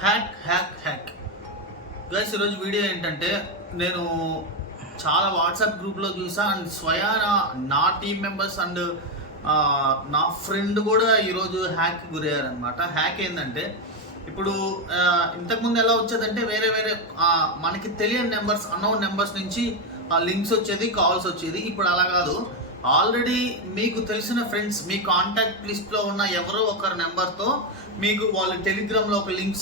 Hack guys, ఈరోజు video ఏంటంటే నేను చాలా వాట్సాప్ గ్రూప్లో చూసా అండ్ స్వయాన నా టీం మెంబర్స్ అండ్ నా ఫ్రెండ్ కూడా ఈరోజు హ్యాక్కి గురయ్యారనమాట. హ్యాక్ ఏంటంటే ఇప్పుడు ఇంతకుముందు ఎలా వచ్చేదంటే వేరే మనకి తెలియని నెంబర్స్, అన్నోన్ నెంబర్స్ నుంచి లింక్స్ వచ్చేది, కాల్స్ వచ్చేది. ఇప్పుడు అలా కాదు. ఆల్రెడీ మీకు తెలిసిన ఫ్రెండ్స్, మీ కాంటాక్ట్ లిస్ట్లో ఉన్న ఎవరో ఒకరి నెంబర్తో మీకు వాళ్ళు టెలిగ్రామ్లో ఒక లింక్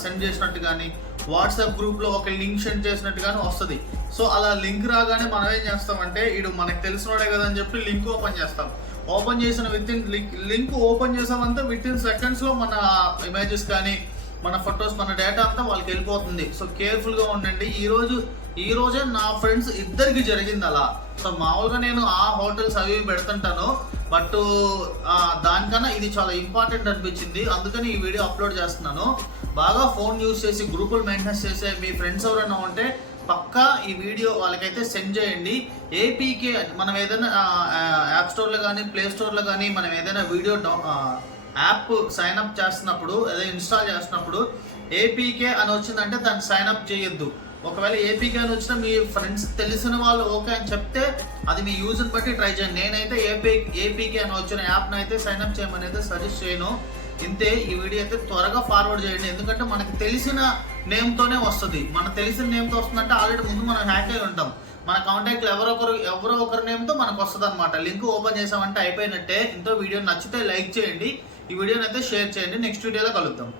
సెండ్ చేసినట్టు కానీ, వాట్సాప్ గ్రూప్లో ఒక లింక్ సెండ్ చేసినట్టు కానీ వస్తుంది. సో అలా లింక్ రాగానే మనం ఏం చేస్తామంటే ఇడు మనకు తెలిసినోడే కదా అని చెప్పి లింక్ ఓపెన్ చేస్తాం. ఓపెన్ చేసిన లింక్ ఓపెన్ చేసామంటే విత్-ఇన్ సెకండ్స్లో మన ఇమేజెస్ కానీ, మన ఫొటోస్, మన డేటా అంతా వాళ్ళకి వెళ్ళిపోతుంది. సో కేర్ఫుల్గా ఉండండి. ఈ రోజే నా ఫ్రెండ్స్ ఇద్దరికి జరిగింది అలా. సో మామూలుగా నేను ఆ హోటల్స్ అవి పెడుతుంటాను, బట్ దానికన్నా ఇది చాలా ఇంపార్టెంట్ అనిపించింది, అందుకని ఈ వీడియో అప్లోడ్ చేస్తున్నాను. బాగా ఫోన్ యూజ్ చేసి గ్రూపులు మెయింటెనెన్స్ చేసే మీ ఫ్రెండ్స్ ఎవరైనా ఉంటే పక్కా ఈ వీడియో వాళ్ళకైతే సెండ్ చేయండి. ఏపీకే మనం ఏదైనా యాప్ స్టోర్లో కానీ, ప్లే స్టోర్లో కానీ మనం ఏదైనా వీడియో యాప్ సైన్అప్ చేస్తున్నప్పుడు, అదే ఇన్స్టాల్ చేస్తున్నప్పుడు ఏపీకే అని వచ్చిందంటే దాన్ని సైన్అప్ చేయొద్దు. ఒకవేళ ఏపీకే అని వచ్చినా మీ ఫ్రెండ్స్ తెలిసిన వాళ్ళు ఓకే అని చెప్తే అది మీ యూజ్ని బట్టి ట్రై చేయండి. నేనైతే ఏపీకే అని వచ్చిన యాప్ని అయితే సైన్అప్ చేయమని అయితే సజెస్ట్ చేయను. ఇంతే. ఈ వీడియో అయితే త్వరగా ఫార్వర్డ్ చేయండి, ఎందుకంటే మనకి తెలిసిన నేమ్తోనే వస్తుంది. మనకు తెలిసిన నేమ్తో వస్తుందంటే ఆల్రెడీ ముందు మనం హ్యాక్ అయి ఉంటాం. మన కాంటాక్ట్లో ఎవరో ఒకరి నేమ్తో మనకు వస్తుంది అనమాట. లింక్ ఓపెన్ చేసామంటే అయిపోయినట్టే. ఇంతో వీడియో నచ్చితే లైక్ చేయండి, ఈ వీడియోని అయితే షేర్ చేయండి. నెక్స్ట్ వీడియోలో కలుద్దాం.